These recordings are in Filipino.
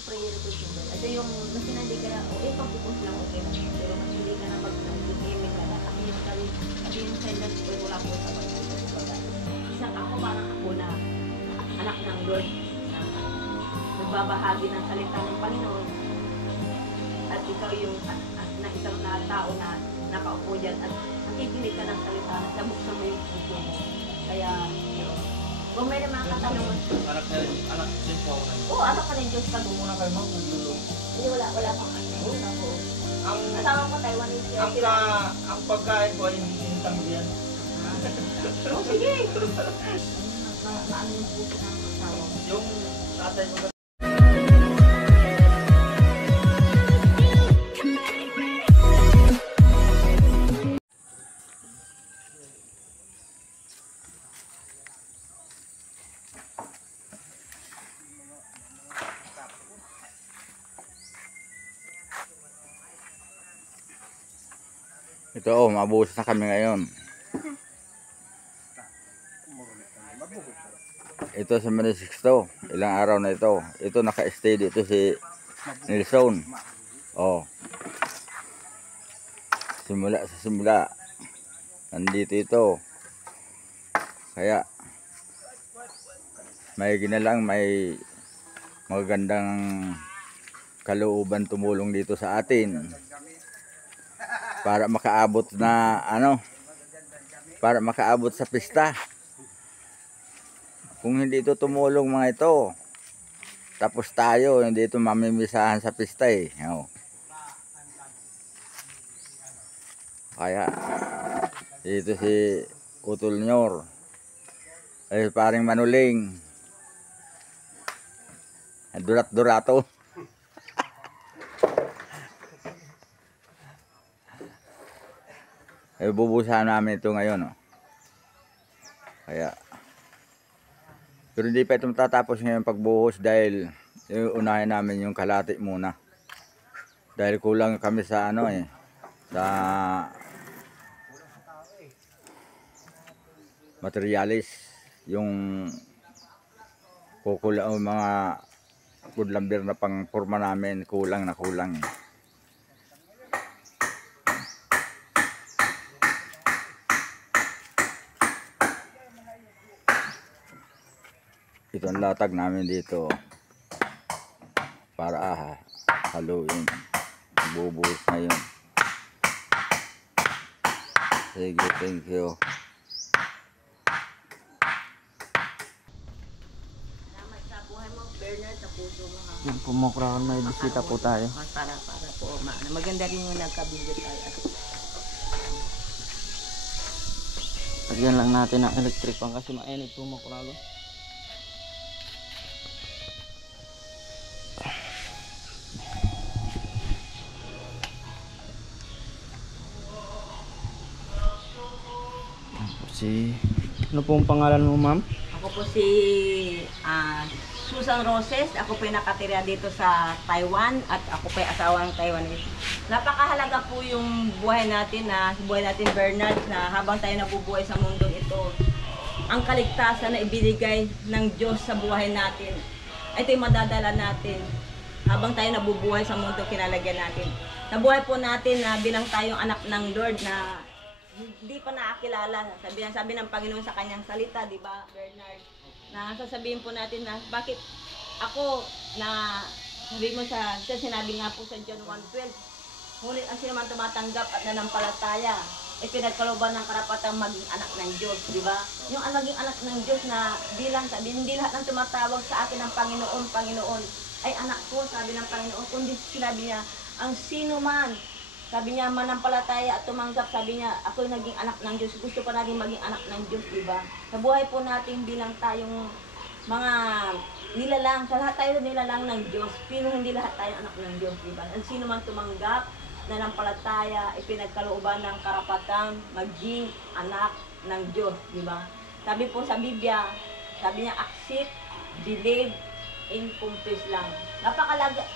yung prayer ko siya. Ito yung, mas hindi ka na, okay, pag-focus lang, okay lang. Pero mas hindi ka na mag-gaming ka na. Kasi yung silent ko, wala po sa pag-focus. Isang ako, parang ako na anak ng Lord. Nagbabahagi ng salita ng Panginoon. At ikaw yung na isang na tao na nakaupo dyan at nakikinig ka ng salita at nabuksan mo yung puso mo. Kaya, kung may mga katanungan. Anak din po ako. Oo, anak ka rin Diyos pag Muna kayo ma'am, magluluto. Hindi, wala pang ano. Ang Asawa ko Taiwanese. ang pagkain ko ay hinintang yan. Oh, sige. Ano yung puso ng asawa mo? Yung tatay ko. Ito, mabuhos na kami ngayon. Ito si Manisixto. Ilang araw na ito. Ito naka-stay dito si Nelson. Oh. Simula. Nandito ito. Kaya may ginalang, may magandang kalooban tumulong dito sa atin. Para makaabot na para makaabot sa pista. Kung hindi ito tumulong mga ito, tapos tayo hindi ito mamimisahan sa pista eh. Kaya dito si Utol Nyor ay paring Manuling, durat-durato. Bubusahan namin ito ngayon. Kaya, pero hindi pa ito matatapos ngayon pagbuhos dahil unahin namin yung kalahati muna. Dahil kulang kami sa sa materialis. Yung kukulang mga kudlambir na pang forma namin, kulang. Ito ang latag namin dito para haluin. Bubuhos ngayon. Sige, thank you. Salamat sa buhay mo, Bernard, sa puso mo ha. Yung pumukra, may bisita po tayo. Para po, maganda rin yung nagka-video tayo. Lagyan lang natin ang electric pan kasi mainit po makurado. Ano po ang pangalan mo, ma'am? Ako po si Susan Roses. Ako po yung nakatira dito sa Taiwan at ako po yung asawang Taiwanese. Napakahalaga po yung buhay natin Bernard, na habang tayo nabubuhay sa mundong ito, ang kaligtasan na ibinigay ng Diyos sa buhay natin, ito yung madadala natin habang tayo nabubuhay sa mundo kinalagyan natin. Nabuhay po natin na bilang tayong anak ng Lord na hindi pa nakakilala. Sabi ng Panginoon sa kanyang salita, di ba, Bernard? Na sasabihin po natin na bakit ako na sabi mo sinabi nga po sa John 1:12, ngunit ang sino man tumatanggap at nanampalataya ay pinagkalooban ng karapatang maging anak ng Diyos, di ba? Yung maging anak ng Diyos na hindi lahat ng tumatawag sa akin ng Panginoon ay anak ko, sabi ng Panginoon, kundi sinabi niya, ang sino man, sabi niya, manampalataya at tumanggap, sabi niya, ako yung naging anak ng Diyos. Gusto pa natin maging anak ng Diyos, di ba? Sa buhay po natin bilang tayong mga nilalang, sa lahat tayo nilalang ng Diyos, pero hindi lahat tayo anak ng Diyos, di ba? Ang sino man tumanggap, nanampalataya, ipinagkalooban ng karapatang maging anak ng Diyos, di ba? Sabi po sa Biblia, sabi niya, accept, believe, and confess lang.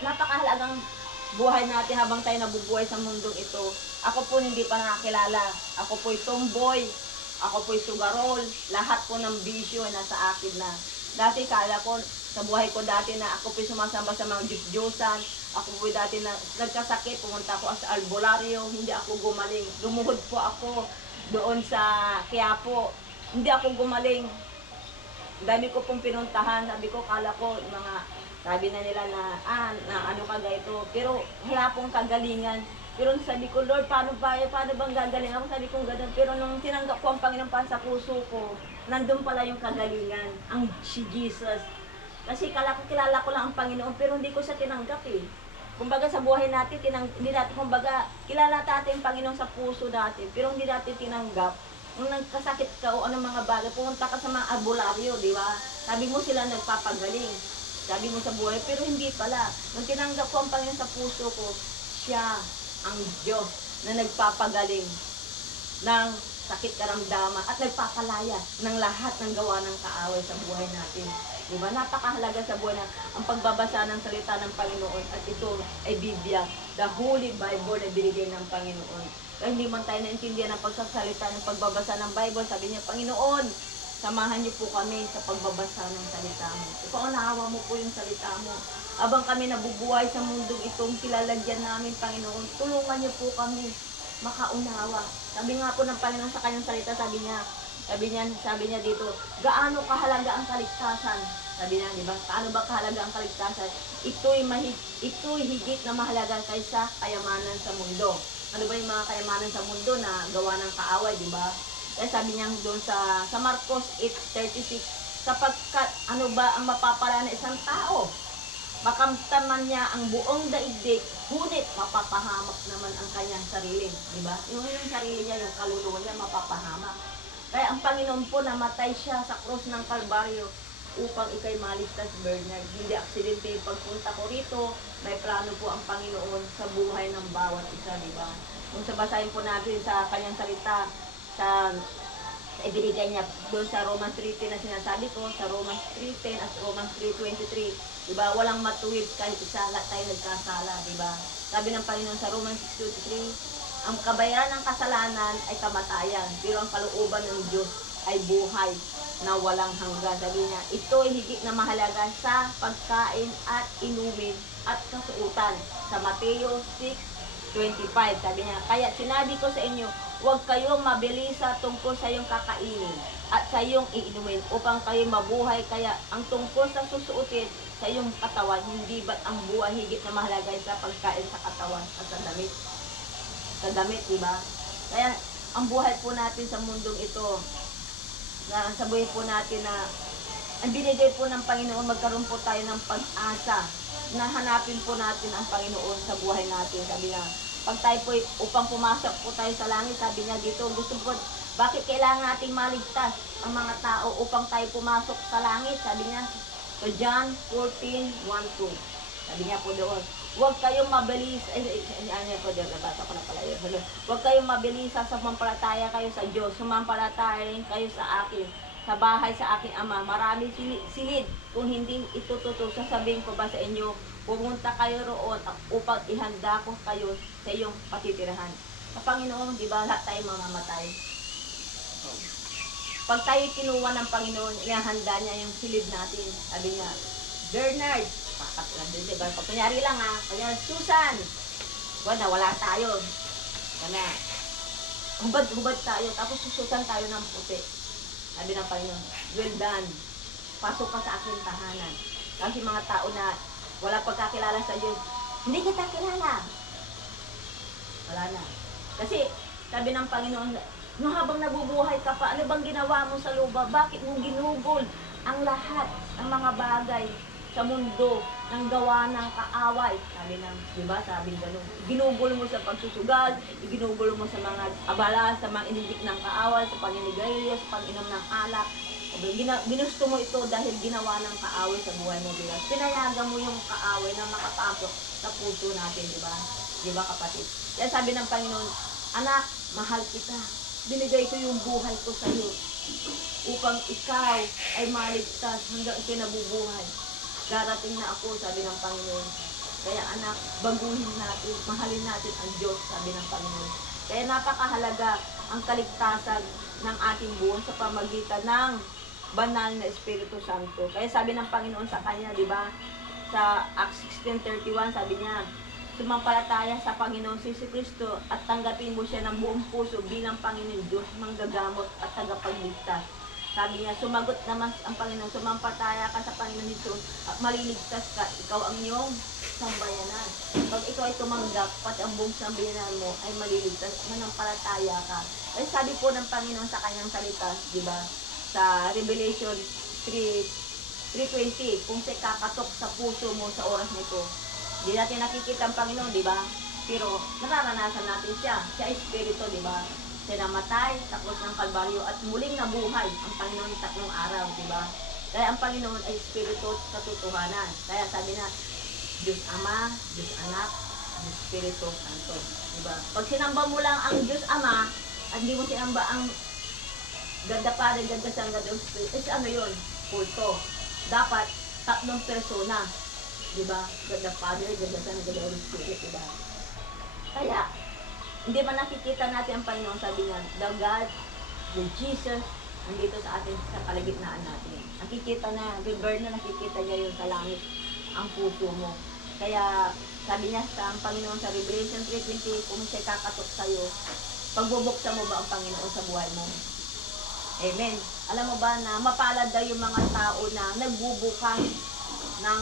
Napakahalagang buhay natin habang tayo nabubuhay sa mundong ito. Ako po hindi pa nakakilala. Ako po'y tomboy. Ako po'y sugarol. Lahat po ng bisyo ay nasa akin na. Dati kala ko Sa buhay ko dati na ako po sumasamba sa mga Diyos-Diyosan, ako po dati na nagkasakit, pumunta ako sa albularyo, hindi ako gumaling. Lumuhod po ako doon sa Quiapo, hindi ako gumaling. Dami ko pong pinuntahan, sabi ko, kala ko, sabi na nila na ano ka ganito, pero wala pong kagalingan. Pero sabi ko, Lord, paano bang gagaling ako? Sabi ko, ganun. Pero nung tinanggap ko ang Panginoon para sa puso ko, nandun pala yung kagalingan, si Jesus. Kasi kilala ko lang ang Panginoon, pero hindi ko siya tinanggap eh. Kumbaga sa buhay natin, hindi natin, kumbaga, kilala natin ang Panginoon sa puso natin, pero hindi natin tinanggap. Nung nagkasakit ka o anong mga bagay, pumunta ka sa mga albularyo, di ba? Sabi mo sila nagpapagaling. Sabi mo sa buhay, pero hindi pala. Nung tinanggap ko ang Panginoon sa puso ko, siya ang Diyos na nagpapagaling ng sakit karamdaman at nagpapalaya ng lahat ng gawa ng kaaway sa buhay natin. Diba? Napakahalaga sa buhay na ang pagbabasa ng salita ng Panginoon at ito ay Biblia, the Holy Bible na binigay ng Panginoon. Kaya hindi man tayo naintindihan ng pagsasalita ng pagbabasa ng Bible, sabi niya, Panginoon, samahan niyo po kami sa pagbabasa ng salita mo. Ipaunawa mo po yung salita mo. Habang kami nabubuhay sa mundong itong kilalagyan namin, Panginoon, tulungan niyo po kami makaunawa. Sabi nga po ng Panginoon sa kanyang salita, sabi niya dito, gaano kahalaga ang kaligtasan? Sabi niya, di ba? Paano ba kahalaga ang kaligtasan? Ito'y higit na mahalaga kaysa kayamanan sa mundo. Ano ba yung mga kayamanan sa mundo na gawa ng kaaway, di ba? Kaya sabi niya doon sa Marcos 8:36, sapagkat ano ba ang mapapala ng isang tao? Makamtaman niya ang buong daigdig, ngunit mapapahamak naman ang kanyang sarili. Diba? Yung sarili niya, yung kaluluwa niya, mapapahamak. Kaya ang Panginoon po, namatay siya sa krus ng Kalbaryo upang ikay maligtas, Bernard. Hindi aksidente yung pagpunta ko rito, may plano po ang Panginoon sa buhay ng bawat isa, diba? Kung sabasahin po natin sa kanyang salita, sa ibinigay niya doon sa Romans 3:10 na sinasabi ko, sa Romans 3:10 at Romans 3:23, diba? Walang matuwid kahit isa, lahat tayo nagkasala, diba? Sabi ng Panginoon sa Romans 6:23, ang kabayaran ng kasalanan ay kamatayan, pero ang kalooban ng Diyos ay buhay na walang hanggan. Sabi niya, ito ay higit na mahalaga sa pagkain at inumin at kasuutan. Sa Mateo 6:25, sabi niya, kaya sinabi ko sa inyo, huwag kayong mabilisa tungkol sa iyong kakainin at sa iyong iinumin upang kayo mabuhay. Kaya ang tungkol sa susuotin sa iyong katawan, hindi ba't ang buhay higit na mahalaga sa pagkain sa katawan at sa damit? Sa damit, diba? Kaya ang buhay po natin sa mundong ito, na sa buhay po natin na ang binigay po ng Panginoon, magkaroon po tayo ng pag-asa na hanapin po natin ang Panginoon sa buhay natin. Sabi niya, pag tayo po, upang pumasok po tayo sa langit, sabi niya dito, gusto po, bakit kailangan nating maligtas ang mga tao upang tayo pumasok sa langit? Sabi niya, so John 14:1-2. Sabi niya po doon, huwag kayong mabilis, huwag kayong mabilis sa sumampalataya kayo sa Diyos, sumampalataya kayo sa akin, sa bahay sa aking ama, marami silid, kung hindi itututo, sasabihin ko ba sa inyo, pumunta kayo roon upang ihanda ko kayo sa iyong patitirahan. Sa Panginoon, di ba, lahat tayo mamamatay. Pag tayo kinuha ng Panginoon, ihahanda niya yung silid natin. Sabi niya, Bernard, diba? Pag kunyari lang ha, kunyari, Susan, wala tayo. Kana, hubad tayo, tapos sususan tayo ng puti. Sabi ng Panginoon, well done, pasok ka sa aking tahanan. Kasi mga tao na wala pagkakilala sa Diyos, hindi kita kilala. Wala na. Kasi, sabi ng Panginoon, no, habang nabubuhay ka pa, ano bang ginawa mo sa lupa? Bakit mo ginugol ang lahat ng mga bagay sa mundo ng gawa ng kaaway? Sabi ng, di ba, sabi gano'n, ginugol mo sa pagsusugal, ginugol mo sa mga abala, sa mga inidik ng kaaway, sa paninigarilyo, sa pag-inom ng alak. Ginusto mo ito dahil ginawa ng kaaway sa buhay mo, di ba? Pinayagan mo yung kaaway na makapasok sa puso natin, di ba? Di ba, kapatid? Kaya sabi ng Panginoon, anak, mahal kita. Binigay ko yung buhay ko sa iyo upang ikaw ay maligtas hanggang ikinabubuhay. Darating na ako, sabi ng Panginoon. Kaya anak, baguhin natin, mahalin natin ang Diyos, sabi ng Panginoon. Kaya napakahalaga ang kaligtasan ng ating buhay sa pamagitan ng banal na Espiritu Santo. Kaya sabi ng Panginoon sa kanya, di ba? Sa Acts 16:31, sabi niya, sumampalataya sa Panginoon si Kristo at tanggapin mo siya ng buong puso bilang Panginoon Diyos, manggagamot at tagapagligtas. Sabi niya, sumagot naman ang Panginoon, sumampalataya ka sa Panginoon Jesus at maliligtas ka, ikaw ang iyong sambayanan. Pag ikaw ay tumanggap, pati ang buong sambayanan mo ay maliligtas, manampalataya ka. Ay sabi po ng Panginoon sa kanyang salita, di ba? Sa Revelation 3:20, kung siya kakatok sa puso mo sa oras nito, hindi natin nakikita ang Panginoon, di ba? Pero nararanasan natin siya. Siya ay Espiritu, di ba? Siya namatay sa krus ng Kalbaryo at muling nabuhay ang Panginoon ng 3 araw, di ba? Kaya ang Panginoon ay Espiritu at katotohanan. Kaya sabi na, Diyos Ama, Diyos Anak, Diyos Espiritu Santo, di ba? Pag sinamba mo lang ang Diyos Ama at hindi mo sinamba ang God the Father, God the Son, God the Holy Spirit, is ano yun? Kulto. Dapat 3 persona, di ba? God the Father, God the Son, God the Holy Spirit, di ba? Kaya, hindi man nakikita natin ang Panginoon, sabi niya, the God, the Jesus, nandito sa atin, sa kalagitnaan natin. Nakikita na, reverb na nakikita niya yun sa langit, ang puso mo. Kaya, sabi niya sa Panginoon sa Revelation 3:20, kung siya kakatok sa'yo, pagbubuksan mo ba ang Panginoon sa buhay mo? Amen. Alam mo ba na mapalad daw yung mga tao na nagbubukas ng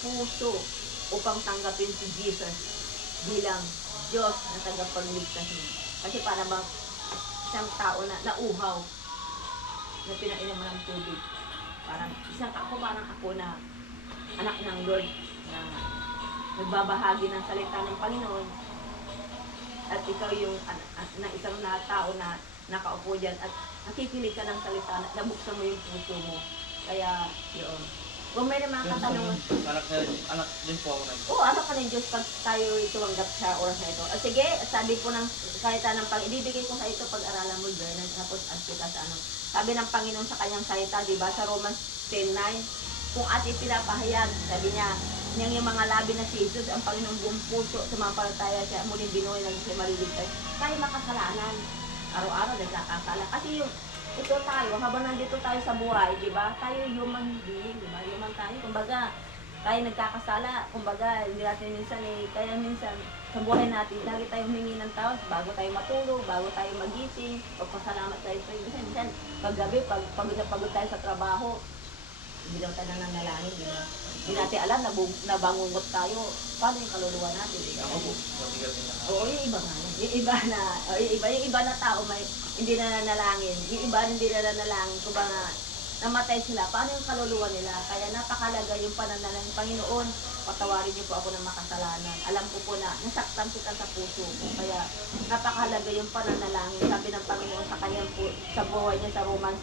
puso upang tanggapin si Jesus bilang Diyos na tagapagligtas mo. Kasi para ba isang tao na nauhaw na pinainom mo ng tubig. Parang parang ako na anak ng Lord na nagbabahagi ng salita ng Panginoon at ikaw yung na isang na tao na nakaupo dyan at nakikinig ka ng salita, nabuksan mo yung puso mo. Kaya, yun. Kung may mga katanungan. Anak din po ako na. Oo, anak ka ng Diyos pag tayo tumanggap sa oras na ito. At sige, sabi po ng salita ng Panginoon, ibibigay ko sa ito pag-aralan mo, Bernard, tapos at kita sa ano. Sabi ng Panginoon sa kanyang salita, di ba, sa Romans 10:9, kung ating pinapahayag, sabi niya, niyang yung mga labi na si Jesus, ang Panginoong buong puso, sumampalataya siya, muling binuhay ng siya mariligtas, tayo makasalanan. Araw-araw nagkakasala. Kasi yung ito tayo, habang nandito tayo sa buhay, di ba? Tayo human being, di ba? Human tayo. Kumbaga, tayo nagkakasala. Kumbaga, hindi natin minsan kaya minsan, sa buhay natin, lagi tayong humingi ng tawad bago tayo matulog, bago tayo magising, pagpasalamat tayo sa iyo. Minsan, paggabi, pagod na pagod tayo sa trabaho, hindi daw tayo nananalangin, di ba? Hindi natin alam, nabangungot tayo. Paano yung kaluluwa natin? Di ba? Oo, yung iba nga. Yung iba na tao may hindi na nanalangin. Yung iba hindi na nanalangin. Kung ba nga, namatay sila. Paano yung kaluluwa nila? Kaya napakalaga yung pananalangin. Panginoon, patawarin niyo po ako ng makasalanan. Alam ko po na nasaktan kita sa puso ko. Kaya napakalaga yung pananalangin. Sabi ng Panginoon sa kanyang sa buhay niya sa Romans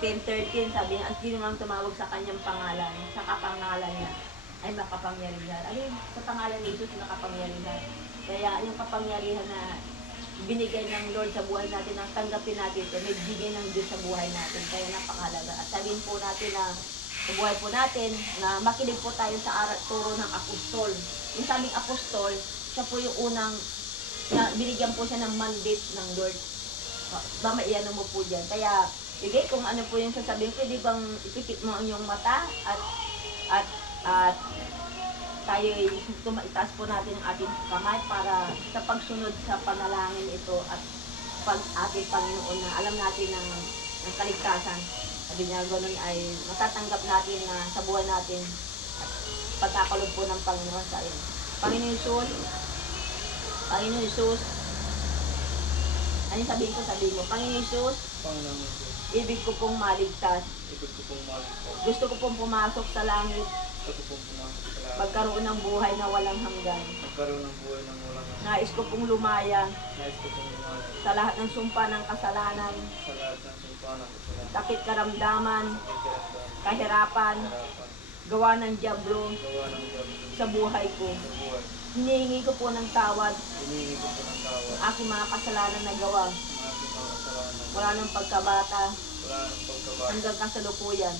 10:13, sabi niya, at sino mang tumawag sa kanyang pangalan, sa kapangalan niya, ay makapangyarihan. Ano sa pangalan ni Jesus, makapangyarihan. Kaya yung kapangyarihan na binigay ng Lord sa buhay natin, ang tanggapin natin, may bigay ng Diyos sa buhay natin. Kaya napakalaga. At sabihin po natin na sa buhay po natin, na makinig po tayo sa turo ng apostol. Yung sabing apostol, siya po yung unang, na binigyan po siya ng mandate ng Lord. Maiyan mo po dyan. Kaya, sige, kung ano po yung sasabihin, pwede bang ipikit mo ang iyong mata at tayo itaas po natin ang ating kamay para sa pagsunod sa panalangin ito at pag ating Panginoon na alam natin ng kaligtasan. Sabi niya, ganun ay matatanggap natin na sa buhay natin at pagkakalog po ng Panginoon sa iyo. Panginoon Jesus, ano sabihin ko? Sabihin mo, Panginoon Jesus, ibig ko pong maligtas. Gusto ko pong pumasok sa langit. Pagkaroon ng buhay na walang hanggan. Nais ko pong lumaya. Sa lahat ng sumpa ng kasalanan. Sakit karamdaman. Kahirapan. Gawa ng diablo. Sa buhay ko. Hinihingi ko po ng tawad. Aking mga kasalanan na gawa. Wala nang pagkabata. Hanggang kasalukuyan.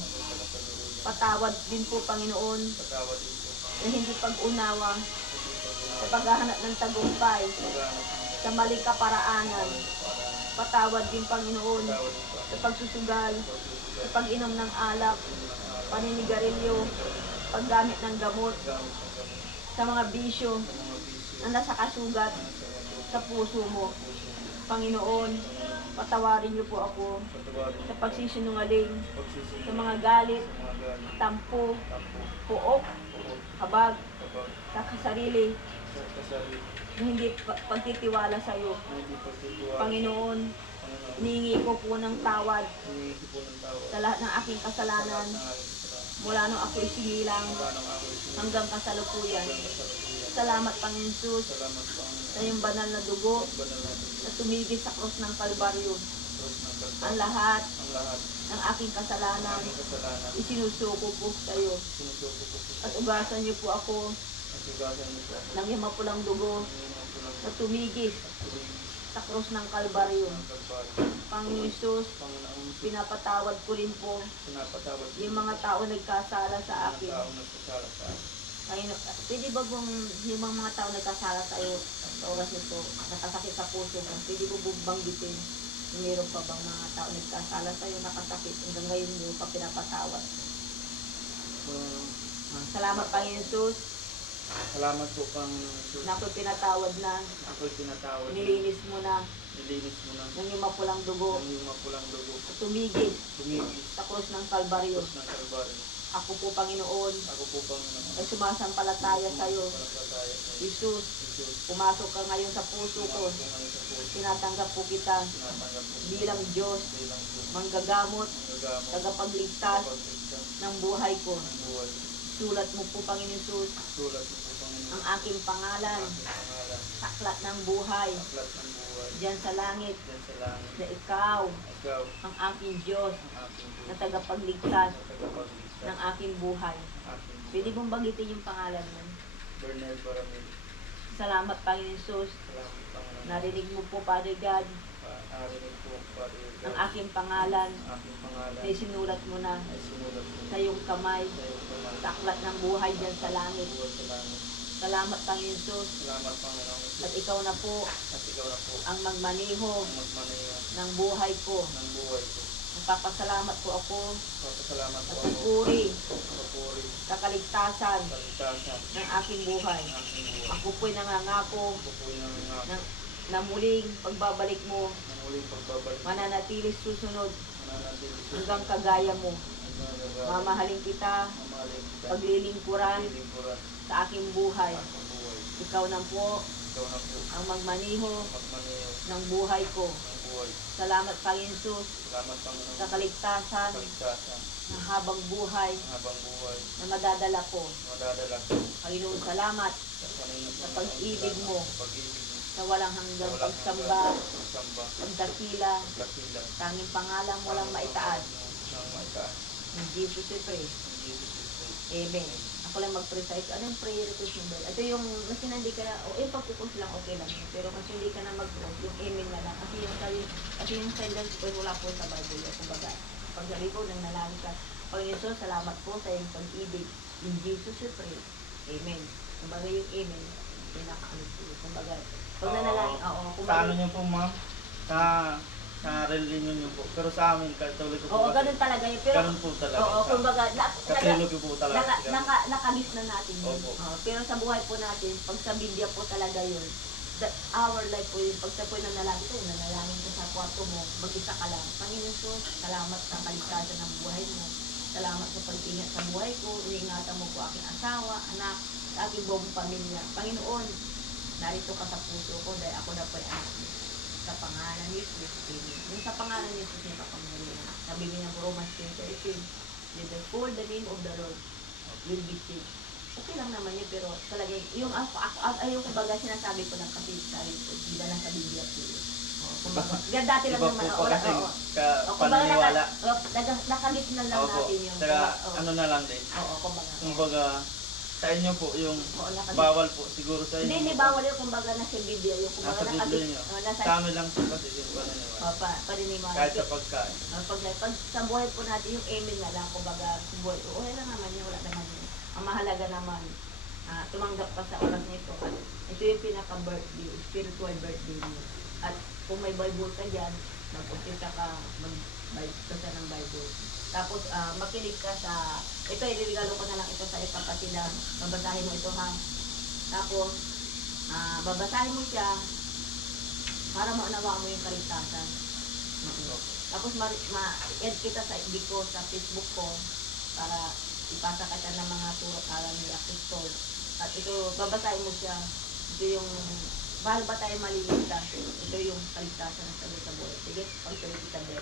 Patawad din po, Panginoon, na hindi pag-unawa sa paghahanap ng tagumpay sa maling kaparaanan. Patawad din, Panginoon, sa pagsusugal, sa pag-inom ng alak, paninigarilyo, paggamit ng gamot, sa mga bisyo na nasa kasugat sa puso mo. Panginoon, patawarin niyo po ako sa pagsisinungaling, sa mga galit, tampo, puok, habag, sa kasarili, na hindi pagtitiwala sa iyo. Panginoon, hiningi ko po ng tawad sa lahat ng aking kasalanan mula nung ako'y sinilang hanggang kasalukuyan. Salamat, Panginoon Jesus, sa iyong banal na dugo na tumigil sa krus ng Kalbaryo. Ang lahat ng aking kasalanan isinusuko po sa iyo. At ugasan niyo po ako ng iyong mapulang dugo na tumigil sa krus ng Kalbaryo. Panginoon Jesus, pinapatawad ko rin po yung mga tao nagkasala sa akin. Panginoon, pwede ba bang yung mga tao nagkasala sa iyo sa oras nito, nakasakit sa puso mo, pwede mo banggitin kung meron pa bang mga tao nagkasala sa iyo, nakasakit, hanggang ngayon mo pa pinapatawad? Salamat, Panginoon Jesus. Salamat po, Panginoon Jesus. Na ako'y pinatawad na, Ako'y pinatawad. nilinis mo na, Nilinis mo na. ng iyong mapulang dugo, Ang iyong mapulang dugo. at tumigil Tumigil sa krus ng Kalbaryo. ng Kalbaryo. Ako po, Panginoon, Ako po, Panginoon. ay sumasampalataya sa iyo. Palataya sa iyo. Jesus, Jesus, pumasok ka ngayon sa puso ko. pumasok po ngayon sa puso. Tinatanggap po kita Tinatanggap po bilang Diyos, bilang Diyos. manggagamot, Gagamot. tagapagligtas Pagligtas ng buhay ko. ng buhay. Sulat mo po, Panginoon Jesus, Sulat mo po, Panginoon. ang aking pangalan, Aking pangalan. sa aklat ng buhay, Aklat ng buhay. diyan sa langit, Diyan sa langit. na ikaw, Ikaw ang aking Diyos, ang aking na Diyos. tagapagligtas Na tagapagligtas ng aking buhay. aking buhay. Pwede mong bagitin yung pangalan mo. Bernal Baramil. Salamat, Panginoon Jesus. Salamat, Panginoon. Narinig mo po, Father God, Narinig po, Father God. ang aking pangalan, Ang aking pangalan na isinulat mo na ay sinulat mo sa iyong kamay, sa iyong kamay. sa aklat ng buhay diyan sa langit. Buhay sa langit. Salamat, Panginoon Jesus. Salamat, Panginoon Jesus. At ikaw na po At ikaw na po ang magmaneho ang magmanayo ng buhay ko. ng buhay ko. Magpapasalamat po ako Papasalamat po at ako pupuri sa papuri, sa kaligtasan sa ligtasan ng aking buhay. ng aking buhay. Ako po'y nangangako Ako po yung nangangako na muling pagbabalik mo, ng muling pagbabalik. mananatilis susunod Mananatili sa hanggang kagaya mo. hanggang gagawin. Mamahalin kita, Mamahalin kita. paglilingkuran Lilingkuran sa aking buhay. sa aking buhay. Ikaw na po Ikaw na po ang magmaniho ang magmanayo ng buhay ko. ng buhay. Salamat, Panginoon Jesus, Salamat, Panginoon. sa kaligtasan Kaligtasan na habang buhay habang buhay. na madadala ko. Madadala ko Panginoon, salamat sa Panginoon. sa pag-ibig mo, Sa pag-ibig mo. sa walang hanggang Walang pagsamba, pagsamba. pagdakila, Pagdakila. tanging pangalang walang maitaas. Nang maitaas. In Jesus we pray. In Jesus' name. Amen. Ako lang mag-precise. Anong prayer request mo ba? Ito yung, kasi hindi ka na, o yung pagpupunta lang, okay lang yun. Pero kasi hindi ka na mag-post, yung amen na lang. Kasi yung sentence ko, wala po sa Bible. Kumbaga, pag sabi ko, nang nalangin ka, Panginoon Jesus, salamat po sa iyong pag-ibig. In Jesus we pray. Amen. Kumbaga yung amen, pinaka-ano po. Kumbaga, pag nanalangin, oo, Sa kumbaga, ano niyo po, ma'am? Sa religion niyo po. Pero sa amin, Katoliko po. oo, kasi. ganun talaga yun. Pero, Ganun po talaga. oo, kumbaga, Katoliko po talaga. nakagis na natin yun. Opo. Pero sa buhay po natin, pag sa Biblia po talaga yun, our life po yun, pag sa po nanalangin ko, nanalangin ka sa kwarto mo, mag-isa ka lang. Panginoon Jesus, salamat sa kaligtasan ng buhay mo. Salamat sa pag-ingat sa buhay ko. Iingatan mo po aking asawa, anak, sa aking buong pamilya. Panginoon, narito ka sa puso ko dahil ako na po ay anak mo. Sa pangalan ni Jesus, amen. Yung sa pangalan ni Jesus, may kapangyarihan. Sabi niya ng Romans 10:13, "They call the name of the Lord will be saved." Okay lang naman yun, pero talaga, yung ayaw kumbaga sinasabi ko lang kasi sabi ko, di ba lang sa Biblia po yun. Kumbaga, dati lang Iba naman, po pa kasi kumbaga, paniniwala. nakagitnan lang Opo. natin yung, Saka ano na lang din. oo, kumbaga. Kumbaga, sa inyo po yung Oo, nakagitnan. bawal po siguro sa inyo. Hindi bawal yun, kumbaga nasa Biblia yung, kumbaga Nasa Biblia nyo. nasa, Sa amin lang po kasi yung paniniwala. paniniwala. Kahit sa pagkain. Pag sa buhay po natin, yung amen nga lang, kumbaga, sa buhay ko, okay lang naman yun, wala naman yun. Ang mahalaga naman, tumanggap ka sa oras nito. At ito yung pinaka-birthday, spiritual birthday mo. At kung may Bible ka dyan, mag-umpisa ka, Basta ng Bible. Tapos, makinig ka sa, ito, iririgalo ko na lang ito sa kapatid na babasahin mo ito ha. Tapos, babasahin mo siya para maunawa mo yung kaligtasan. Tapos, ma-add kita sa FB ko, sa Facebook ko, para ipasa ka siya ng mga surat alam ni Apostol. At ito, babasahin mo siya. Ito yung, bahal ba tayo maliligtas? Ito yung kaligtasan ng sabi sa buhay. Sige, pagsabi kita mo.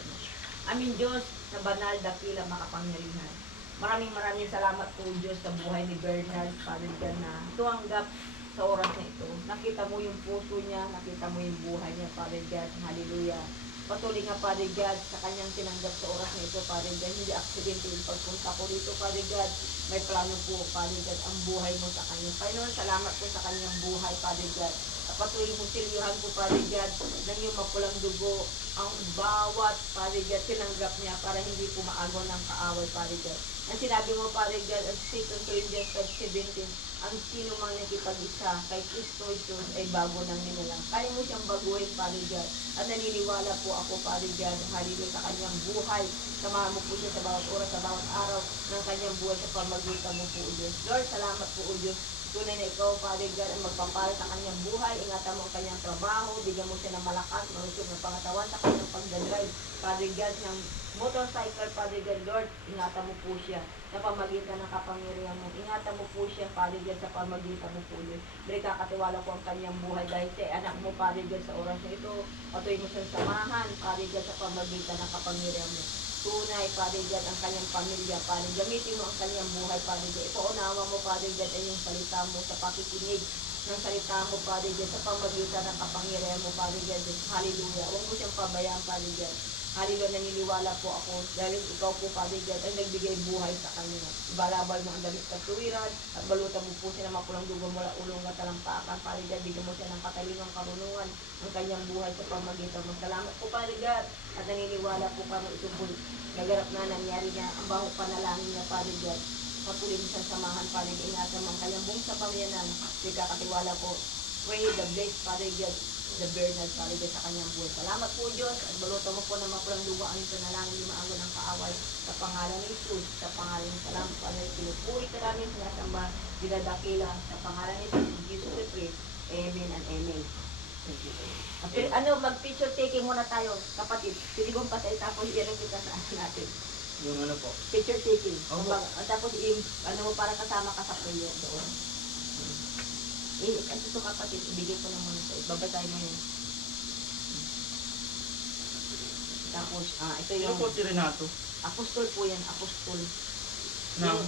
Aming Diyos na banal, dakila, makapangyarihan. Maraming salamat po Diyos sa buhay ni Bernard, Father God, na tumanggap sa oras na ito. Nakita mo yung puso niya, nakita mo yung buhay niya, Father God. Hallelujah. Patuloy nga, Father God, sa kanyang tinanggap sa oras na ito, Father God. Hindi aksidente yung pagpunta ko dito, Father God. May plano po, Father God, ang buhay mo sa kanya. Panginoon, salamat po sa kanyang buhay, Father God. Patuloy mo silyuhan po, Father God, ng iyong mapulang dugo, ang bawat, Father God, tinanggap niya para hindi po maagaw ng kaaway, Father God. Ang sinabi mo, Father God, ang 2 Corinthians 5:17, ang sino mang nakipag-isa kay Kristo Jesus ay bago ng nilalang. Kaya mo siyang baguhin, Father God. At naniniwala po ako, Father God, hallelujah, sa kanyang buhay. Samahan mo po siya sa bawat oras, sa bawat araw ng kanyang buhay sa pamagitan mo po, O Diyos. Lord, salamat po, O Diyos. Tunay na ikaw, Father God, ang magpapala sa kanyang buhay. Ingatan mo ang kanyang trabaho. Bigyan mo siya ng malakas, malusog ng pangatawan sa kanyang pagdadrive. Father God, ng motorcycle, Father God, Lord, ingatan mo po siya sa pamagitan ng kapangyarihan mo. Ingatan mo po siya, Father God, sa pamagitan mo po Diyos. Dahil kakatiwala ko ang kanyang buhay dahil sa anak mo, Father God, sa oras na ito. Patuloy mo siyang samahan, Father God, sa pamagitan ng kapangyarihan mo. Tunay, Father God, ang kanyang pamilya, Father. Gamitin mo ang kanyang buhay, Father God. Ipaunawa mo, Father God, ay yung salita mo sa pakikinig ng salita mo, Father God, sa pamagitan ng kapangyarihan mo, Father God. Hallelujah. Huwag mo siyang pabayaan, Father God. Hallelujah, naniniwala po ako dahil ikaw po, Father God, ang nagbigay buhay sa kanya. Ibalabal mo ang damit sa tuwiran at balutan mo po siya ng mapulang dugo mula ulong at talampakan. Father God, bigyan mo siya ng katalingang karunungan ang kanyang buhay sa pamagitan mo. Salamat po, Father God, at naniniwala po kami ito po nagarap na nangyari niya ang bawat panalangin niya, Father God. Patuloy mo siyang samahan, Father God. Ingatan mo ang kanyang buong sa pamilyanan. May kakatiwala po. Pray the best, Father God, the Bernard, Father God, sa kanyang buhay. Salamat po, Diyos, at balutan mo po ng mapulang dugo ang panalangin ni maago ng kaaway sa pangalan ni Jesus, sa pangalan ng salamat, Father God. Pinupuri ka namin, sinasamba, dinadakila, sa pangalan ni Jesus, we pray. Amen and amen. Mag-picture taking muna tayo, kapatid. Piligong patay, tapos yan ang kita sa natin. Yung ano po? Picture taking. Opo. Tapos, para kasama ka sa prayer doon. Ito kapatid, ibigay ko na muna sa'yo. Babatay mo yun. Tapos, ito Sino yung po si Renato? apostol po yan, apostol. Nang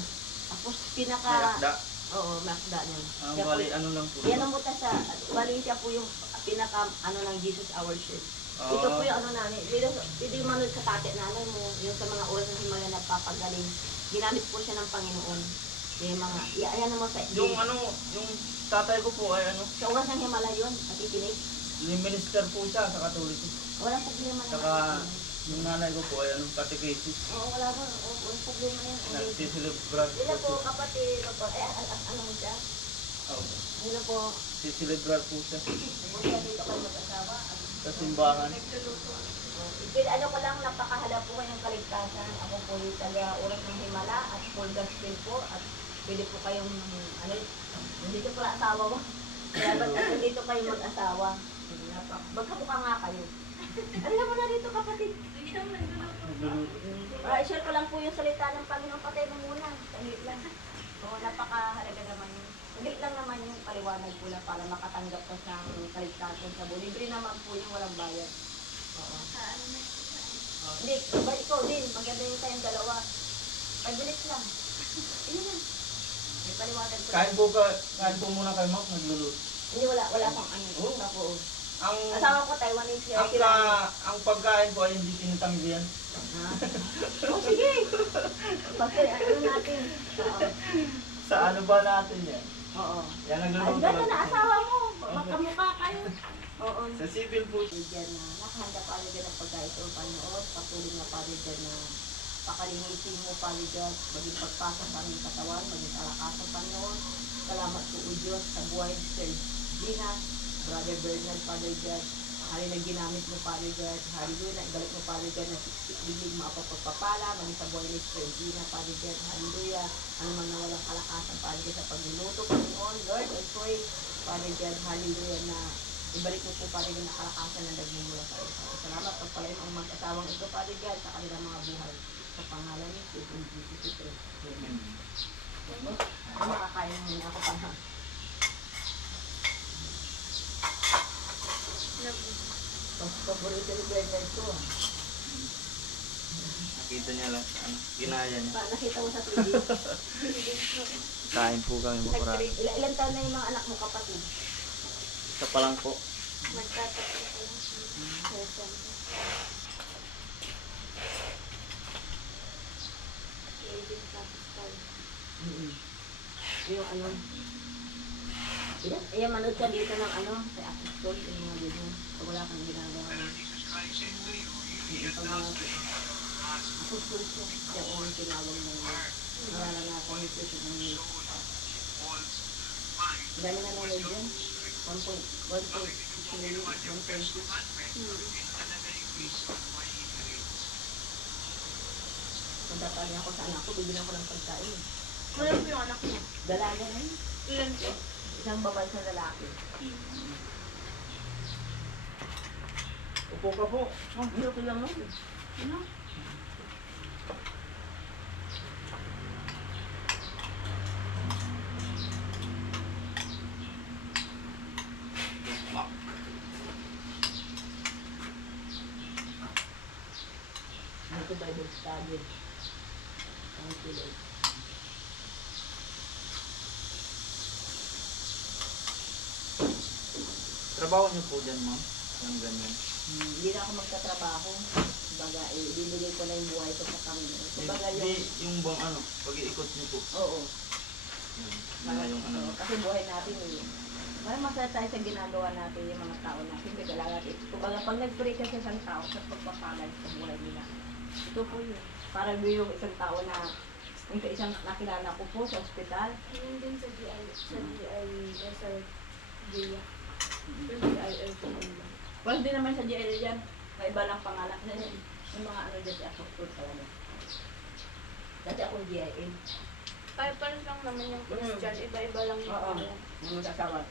Pinaka, may akda? oo, makda niya. Ang Siya bali, po- ano lang po? Yan ang muta sa, bali siya po yung pinaka, ng Jesus Our Church. Ah. Ito po yung namin, pwede manood sa tate nanay mo, yung sa mga oras ng himala na papagaling. Ginamit po siya ng Panginoon. Yung mga, ayan naman sa, Yung ano, yung tatay ko po ay ano, sa oras ng himala yun, nakikinig. yung minister po siya sa Katoliko. Walang problema naman. Saka yung nanay ko po ay ano, catechesis. Oo, walang problema yan. Nagsisilibrat Sila po. po, kapatid, ano mo siya? Oh, Sila po, sisilibrat po siya buti dito kayo mag-asawa. sa simbahan. Ano ko lang, napakahalap po kayong kaligtasan. Ako po yung taga Oras ng Himala at full gospel po. At pwede po kayong, dito po na asawa mo. Kaya ba't dito kayo mag-asawa? Magkamukha nga kayo. Alala mo na dito, kapatid. I-share ko lang po yung salita ng Panginoon. Patay mo muna. Saglit lang. Oo, napakahalaga naman yun. Saglit lang naman yung paliwanag ko lang para makatanggap ka sa kaligtasan sa buhay. Libre naman po yung walang bayad. Oo. Hindi, ba ikaw din. Maganda yung tayong dalawa. 5 minutes lang. Ayun lang. May paliwanag ko. Kain po muna kayo, Mark, nagluluto. Hindi, wala pang ano. Oo. Ako. Ang Asawa ko, Taiwanese. ang pagkain po ay hindi tinatanggihan. Oh, sige. Bakit, ano natin? Oo. Sa ano ba natin yan? Oo. Yan Ay, nagluluto ganda na lang. asawa mo. Magkamukha kayo. Oo. Sa civil po siya. Diyan na nakahanda pa rin ang pagkain sa Panginoon. Patuloy na pa rin dyan na pakalinisin mo pa rin dyan. Maging pagpasok sa aming katawan, maging kalakas ng Panginoon. Salamat po o Diyos sa buhay ni Sir Gina, Brother Bernard, Father God. Hari na ginamit mo, Father God. Hallelujah. Ibalik mo, Father God, na siksik-liglig mo ako pagpapala. Maging sa buhay ni Regina, Father God. Hallelujah. Ano man na walang kalakasan, Father God, sa pagluluto, Panginoon. Lord, I pray, Father God, hallelujah, na ibalik mo po, Father God, na kalakasan na nagmumula sa isa. Salamat pagpalain ang mag-asawang ito, Father God, sa kanilang mga buhay. Sa pangalan ni Jesus, in Jesus' name. Amen. Ano makakain mo na ako pa? Paborito ni Bernard ko. Nakita niya lang sa ano, ginaya niya. Nakita mo sa TV. Kain po kami makurado. Ilan taon na yung mga anak mo, kapatid? Isa pa lang po. Magtatapos ko lang. Yung ano? Iya, manood ka dito ng ano, sa Apostol, yung mga video. Pag wala kang ginagawa. Yung pag mga Apostol siya, siya ang tinawag ng nararanasan ni Kristo ng Diyos. Dami na nanonood dyan. 1.6 million, 1.6. Punta pa niya ako sa anak ko, bibigyan ko ng pagkain. Wala po yung anak mo. Dalaga na yun. Ilan po? Isang babae sa lalaki. Upo ka po. Oh, okay lang nun. Ano? Ito Bible study. Thank you, Lord. Trabaho niyo po dyan, ma'am? Yung ganyan. Hindi na ako magtatrabaho. Kumbaga, ibibigay ko na yung buhay ko sa Panginoon. Kumbaga Yung bang ano, pag-iikot niyo po. Oo. Yun. Mga yung ano. Oo, kasi buhay natin eh. Parang masaya tayo sa ginagawa natin yung mga tao natin. Kasi kailangan natin. Kumbaga, pag nag-pray ka sa isang tao sa pagpapalay sa buhay nila. Ito po yun. Parang yung isang tao na yung isang nakilala ko po sa ospital. Yun din sa GI. Sa GIA. Sa GIL po nila. Well, hindi naman sa GL yan. May iba lang pangalan na yan. Yung mga ano dyan si Apostol talaga. Dati akong GIL. Pares lang naman yung Christian. Iba-iba lang yung Oo. pangalan. Yung magkasawa.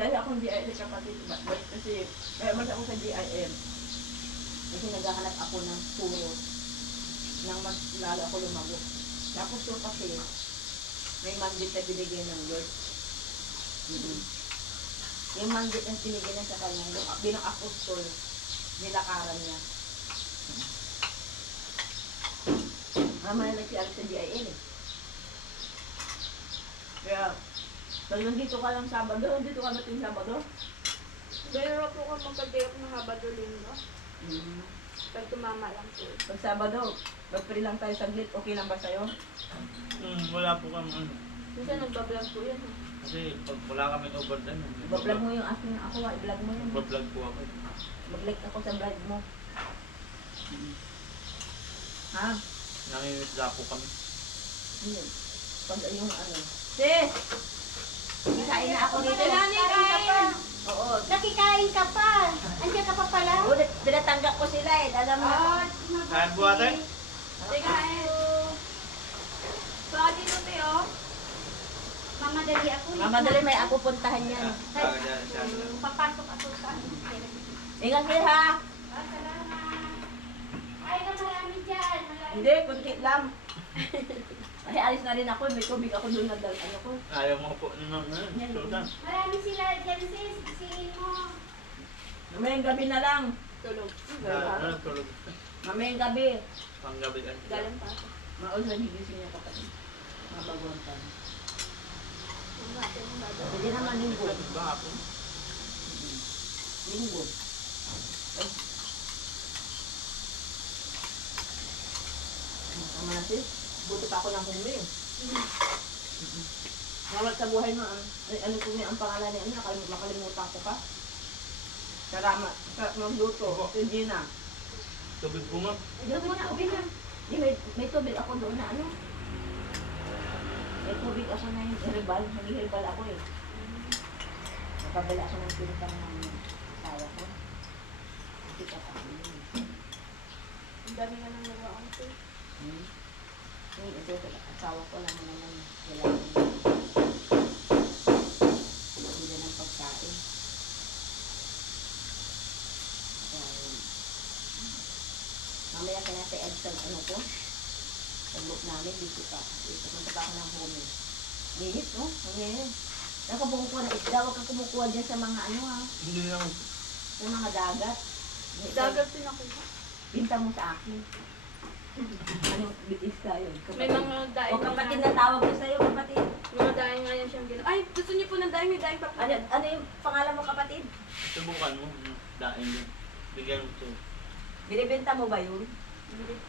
Dahil akong GIL kapatid. Kasi may mas ako sa GIM. Kasi naghahanap ako ng turo nang mas lalo ako lumago. Tapos to kasi may mandate na binigay ng Lord. Yung mandate na binigay niya sa kanya, bilang apostol, nilakaran niya. Mamaya nagsialit sa GIL eh. Kaya, pag nandito ka lang Sabado, nandito ka natin Sabado. Pero po kung magpag-day off ng Habado Linggo. Pag tumama lang po. Pag Sabado, mag-free lang tayo saglit, okay lang ba sa'yo? Wala po kami ano. Minsan nagbablog po yan. Kasi pag wala kami overtime. I-vlog mo yung aking ako, i-vlog mo yun. Nagbablog po ako. Mag-like ako sa vlog mo. Ha? Nangingisda po kami. Yun. Pag yung ano. Sis! Kikain na ako dito. Oo. Nakikain ka pa. Andiyan ka pa pala. Oo, pinatanggap ko sila eh. Alam mo. Kain po ate? Tingnan. Baka dito tayo. Mamadali ako. Mamadali may ako puntahan yan. Papasok ako sa Ingat kayo ha. salamat. Ay, na marami dyan. Marami. Hindi, kunti lang. Kasi alis na rin ako. May tubig ako doon na ano ko. Ayaw mo po naman. Sultan. Marami sila dyan, sis. Siin mo. Mamayang gabi na lang. Tulog. Tulog. Mamayang gabi. Panggabi ka. Galang pa ako. Maul na higising niya kapatid. Mabaguan pa. Ang natin yung bago. Hindi naman linggo. Ba ako? Linggo. Ay. Tama na sis. Buti pa ako ng humli. Salamat sa buhay mo. Ano po niya ang pangalan niya? Makalimutan ko pa. Salamat. Sa magluto. Si Gina. Tubig po ma'am. Tubig na. May tubig ako doon na ano. May tubig ako na yung herbal. Nag-herbal ako eh. Nakabala ako ng pinitang ng sawa ko. Kita pa. Ang dami nga nang nagawa ko. Yung ito, asawa ko lang naman. Kailangan hindi ng pagkain. Dahil, mamaya ka natin add sa ano ko. Sa group namin, dito pa. Dito punta pa ako ng home. Linis, no? Ngayon. Nakabuong ko na isda. Huwag kang kumukuha dyan sa mga ano ha. Hindi lang. Sa mga dagat. Dagat din ako. Binta mo sa akin. Ano, bitis ka yun. May mga daing. O kapatid na tawag ko sa'yo, kapatid. Mga daing nga yan siyang ginawa. Ay, gusto niyo po ng daing? May daing pa po. Ano yung pangalan mo, kapatid? Subukan mo. Daing yun. Bigyan mo ito. Binibenta mo ba yun? Hindi po.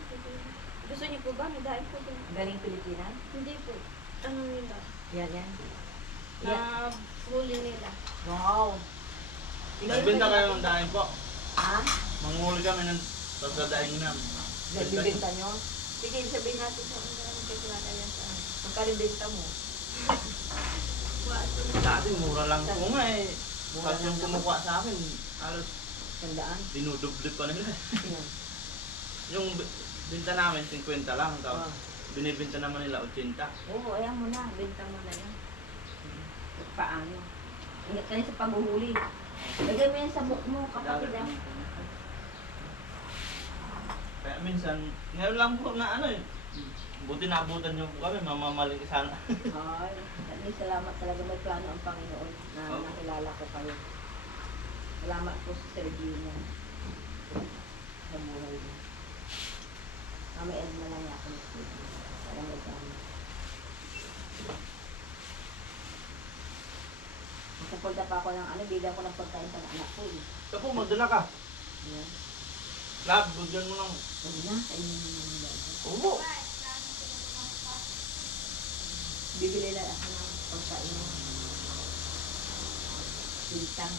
Gusto niyo po ba? May daing po din. Galing Pilipinas? Hindi po. Ano nila? Yan, yan. Na huli nila. Wow. Nagbenta kayo ng daing po. Ha? Manghuli kami ng pagkadaing namin. Nagbibenta nyo? Sige, sabihin natin sa mga kasi nata yan sa magkalibenta mo. Dati mura lang po nga eh. Kasi yung kumukuha sa akin, halos Sandaan? dinudubli pa nila. Yan. Yung binta namin, 50 lang. Tapos Oh. binibinta naman nila 80. Oo, ayan mo na. Benta mo na yan. Paano? Ingat ka rin sa paghuhuli. Lagay mo yan sa book mo, kapatid ah. Kaya minsan, ngayon lang po na ano eh. Buti naabutan niyo po kami, mamamaling sana. Ay, salamat talaga may plano ang Panginoon na Oo. nakilala ko kayo. Salamat po sa Sergio sa buhay niyo. Kami ay malaya ako ng Sergio. Salamat kami. Nagsapunta pa ako ng ano, bigyan ko ng pagkain sa anak ko eh. Ito po, magdala ka. Yan. Lab, bigyan mo ng... Sabi na, kainin mo naman yan. Ubo. Bibili na ako ng pagkain mo. Pintang.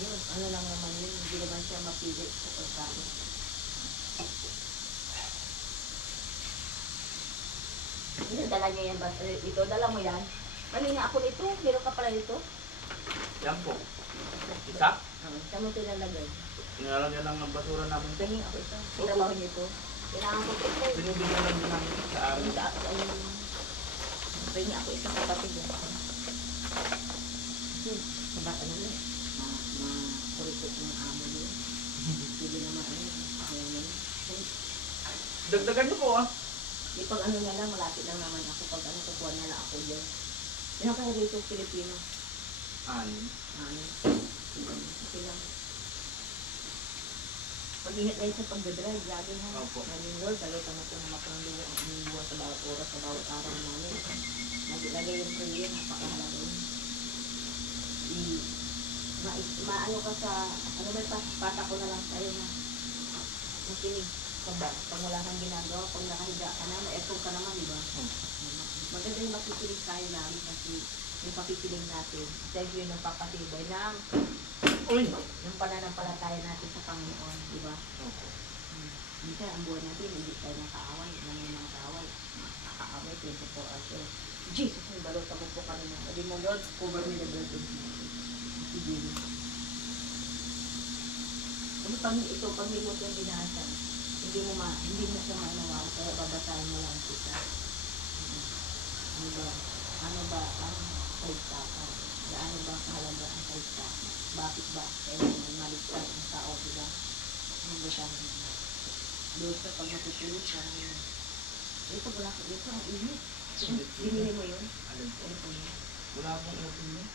Ayun, ano lang naman yun, hindi naman siya mapili sa pagkain. Hindi, dala niya yan ba? Ito, dala mo yan. Malinga ako nito, meron ka pala nito. Yan po. Isa? Saan mo ito nalagay? Nilalagyan lang ng basura namin. Tingin ako ito. Sa trabaho niyo ito. Kailangan ko ito. Binibigyan lang din namin sa amin. Ayun, tingin ako isang kapatid yan. Sa bata na lang. Kurikot ng amo niyo. Hindi naman ano. Ayaw mo. Dagdagan niyo po ah. Di pag ano na lang, malapit lang naman ako. Pag ano, kukuha na lang ako dyan. Ano kaya dito, Pilipino? Anin. Ano? Okay lang. Pag-ingat kayo sa pagdadrive, lagi ha. Opo. Maraming Lord, dalawa na po na mapangluwa ang aming buwan sa bawat oras, sa bawat araw namin. Naglagay yung prayer, napakahalaga yun. Maano ka sa, ano ba, pata ko na lang sa'yo na makinig ka ba? Pag wala kang ginagawa, pag nakahiga ka na, ma-aircon ka naman, di ba? Maganda yung makikinig tayo lagi kasi yung pakikinig natin, dahil yun ang papatibay ng Uy! yung pananampalataya natin sa Panginoon, di ba? Minsan ang buhay natin, hindi tayo nakaaway, may mga kaaway, nakakaaway 24 hours. Jesus, may balot ako po kami na. Sabi mo, Lord, cover me the blood of Jesus. Sige. Ano pag ito, pag may mo yung binasa, hindi mo siya manawa, kaya babasahin mo lang kita. Ano ba ang kaligtasan? Gaano ba kahalaga ang kaligtasan? Bakit ba kailangan maligtas ang tao, diba? Ano ba siya? Doon sa pag matutulog siya. Ito wala ko dito, ang init. Binili mo yun? Alin po? Ito yun. Wala pong open yun.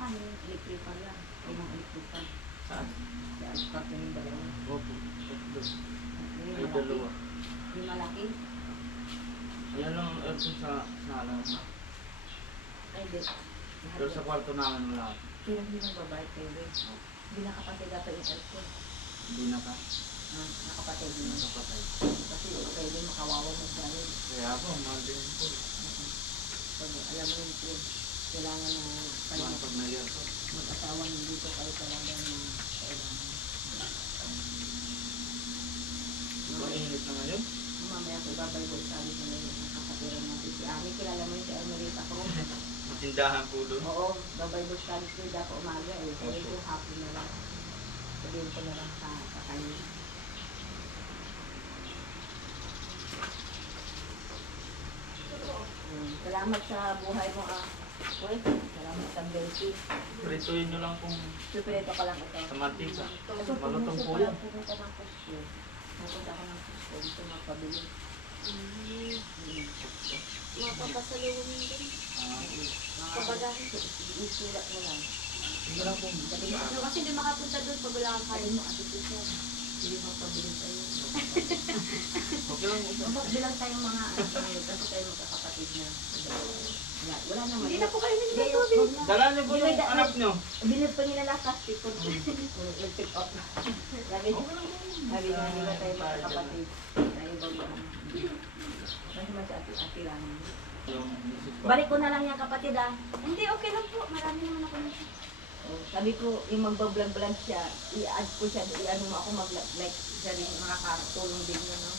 Ano yun? Electrical yan. Limang electrical. Saan? Dahil kapag yung dalawa. Opo. Tatlo. Yung Ay, malaki. dalawa. Yung malaki. Ayan lang ang aircon sa alam. Ay, di. Pero sa kwarto namin wala. Kaya hindi nang babae kayo. Hindi nakapatid dapat yung aircon. Hindi na ka. Nakapatid mo. Nakapatay. Kasi pwede makawawa mo sa rin. Kaya po, mahal din po. Pag alam mo yun po, kailangan na kayo Mahal pag nag-aircon. mag-asawa nandito kayo talaga na kailangan. Mainit na ngayon. Mamaya ko babay ko sabi ko ngayon ang kapatiran natin si Ami. Kilala mo yung si Almerita ko? Matindahan po doon. Oo, babay ko sabi ko dako umaga eh. Sabi ko hapon na lang. Sabihin ko na lang sa kanya. Salamat sa buhay mo Uy, salamat sa Belki. Prituin nyo lang kung Supreto ka lang ito. sa mantika. Ito, Malutong po yan. pumunta ng Costco. Napunta ako ng Costco. Gusto magpabili. Mapapasalubong din. Kabagahan. Isulat mo lang. Hindi lang po. Sabi mo, No, kasi hindi makapunta doon pag wala kang sabi kain. mo, ate Tisa, hindi magpabili tayo. Okay lang po. Magbilang tayong mga kasi tayo magkakapatid na. Wala naman. Hindi na po kayo Hindi, nagtutubig. wag na. Dala niyo po yung anak nyo. Bilib pa nila lakas people. Nag-pick up. Sabi nga, hindi ba tayo magkakapatid? Tayo ba ba? Kasi mas ati lang. Yung misis ko. Balik ko na lang yung kapatid Hindi, okay lang po. Marami naman ako nito. Sabi ko, yung magbablog-vlog siya, i-add ko siya, i-ano mo ako mag-like siya rin, makakatulong din yun, no?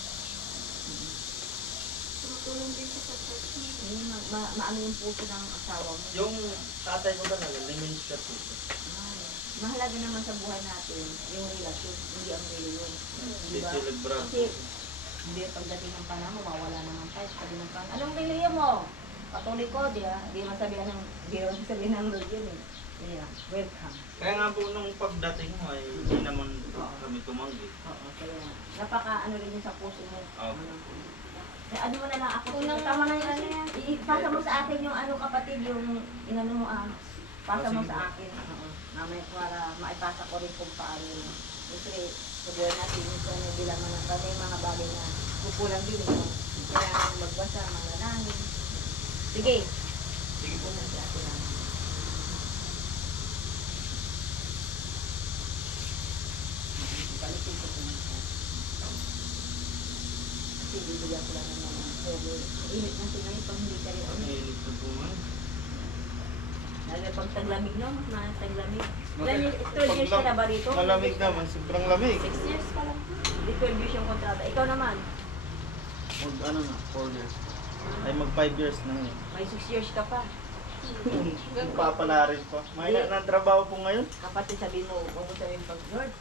Tumutulong din siya sa church. Yun, maano yung puso ng asawa mo. Yung tatay ko talaga, lemon siya po. Mahalaga naman sa buhay natin, yung relasyon, hindi ang reliyon. Hindi celebra. Kasi, hindi pagdating ng panahon, mawawala naman tayo. Sabi ng panahon, anong reliyon mo? Katoliko, di ba? Hindi man sabihin ng, hindi man sabihin ng Lord yun eh. Yeah, welcome. Kaya nga po nung pagdating mo ay hindi naman kami tumanggi. Oo, kaya napaka ano rin yung sa puso mo. Okay. Kaya ano mo na lang ako. Unang Tama na ano yun. yan? Ipasa mo sa akin yung ano kapatid, yung inano mo pasa mo sige. sa akin. Oo. Mamaya para maipasa ko rin kung paano yun. Siyempre, sabihin natin yung ano bilangan ng kami, mga bagay na kukulang din. Kaya magbasa, mga langin. Sige. Sige po. Sa akin lang. Balikin ko po siya. Kasi bibigyan ko lang ng mga pogo. Init na ngayon pag hindi ka rin Ang init na po man. Lalo pag taglamig no, mas mahal taglamig. Okay. Ilan 12 years ka na ba rito? Malamig naman, sobrang lamig. 6 years pa lang po. Di 12 years yung kontrata. Ikaw naman, Mag ano na, 4 years. Ay mag 5 years na ngayon. may 6 years ka pa. Papala rin pa. Mahina na ang trabaho po ngayon. Kapatid sabi mo, huwag mo sabihin pag Lord,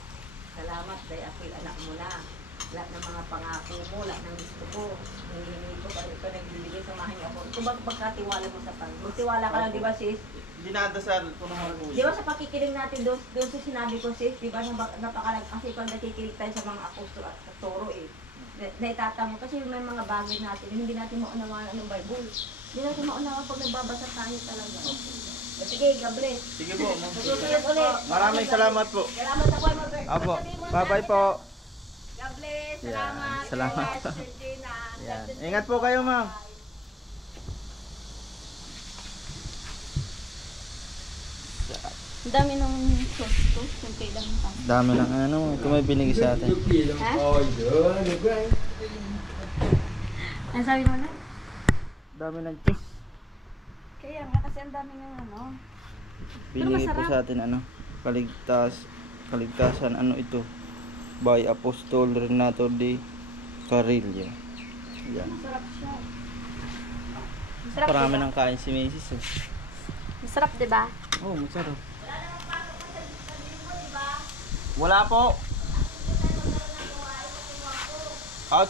salamat dahil ako'y anak mo na. Lahat ng mga pangako mo, lahat ng gusto ko, hinihingi ko, para ikaw nagbibigay, samahin niyo ako. Ito ba pagkatiwala mo sa Panginoon? Magtiwala ka lang, di ba sis? Dinadasal ko naman po. Di ba sa pakikinig natin doon sa sinabi ko sis, di ba napakalag kasi pag nakikinig tayo sa mga apostol at toro naitatamo kasi may mga bagay natin, hindi natin maunawaan ang Bible. Hindi natin maunawaan pag nagbabasa tayo talaga. O sige, God bless. Sige po, ma'am. Susunod ulit. Maraming salamat po. Salamat ako ay Apo, bye-bye po. God bless. Yan, Salamat. salamat. God bless, Georgina. Yan. Ingat po kayo, ma'am. Ang dami ng sauce to. Yung kailangan pa. Dami ng ano, ito may binigay sa atin. Ha? Ano sabi mo na? Dami ng cheese. Kaya nga kasi ang dami ng ano. Binigay po masarap. sa atin ano, kaligtasan ano ito. By Apostol Renato de Carrillo. Yan. Masarap siya. Masarap Parami diba? ng kain si Macy's. Oh. Masarap diba? Oh, masarap. Wala po.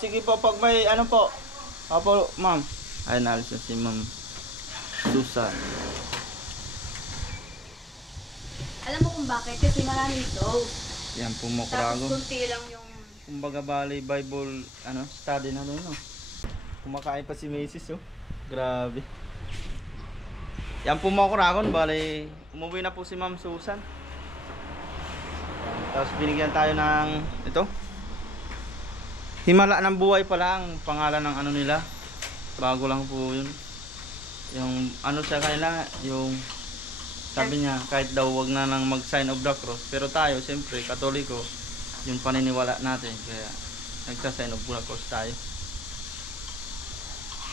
Sige po, pag may ano po. Opo, ma'am. Ay, naalis na si ma'am Susan. Alam mo kung bakit? Kasi maraming sauce. Yan po, Tapos Mokrago. kunti lang yung... Kumbaga bali Bible ano study na doon, no? Kumakain pa si Macy's, oh. Grabe. Yan po mga kuragon, bali umuwi na po si Ma'am Susan. Tapos binigyan tayo ng ito. Himala ng buhay pala ang pangalan ng ano nila. Bago lang po yun. Yung ano sa kanila, yung sabi niya kahit daw wag na nang mag-sign of the cross. Pero tayo, siyempre, Katoliko, yung paniniwala natin. Kaya nagsa-sign of the cross tayo.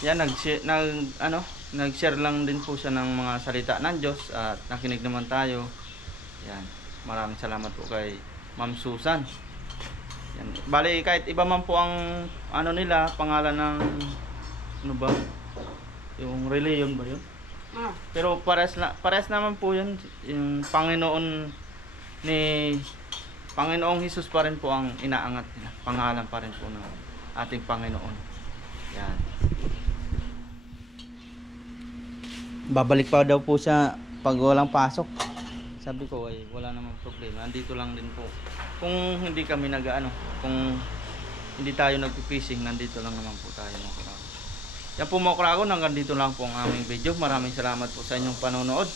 Yan, nag-share lang din po siya ng mga salita ng Diyos at nakinig naman tayo. Yan, maraming salamat po kay Ma'am Susan. Yan. Bali, kahit iba man po ang ano nila, pangalan ng ano ba? Yung religion ba yun? Pero pares naman po yun, yung Panginoon ni Panginoong Hesus pa rin po ang inaangat nila. Pangalan pa rin po ng ating Panginoon. Yan. Babalik pa daw po siya pag walang pasok. Sabi ko ay wala namang problema. Nandito lang din po. Kung hindi kami kung hindi tayo nagpipishing, nandito lang naman po tayo mga Kurago. Yan po mga Kurago, hanggang dito lang po ang aming video. Maraming salamat po sa inyong panonood.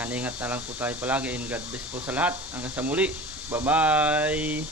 Yan, ingat na lang po tayo palagi, and God bless po sa lahat. Hanggang sa muli. Bye-bye!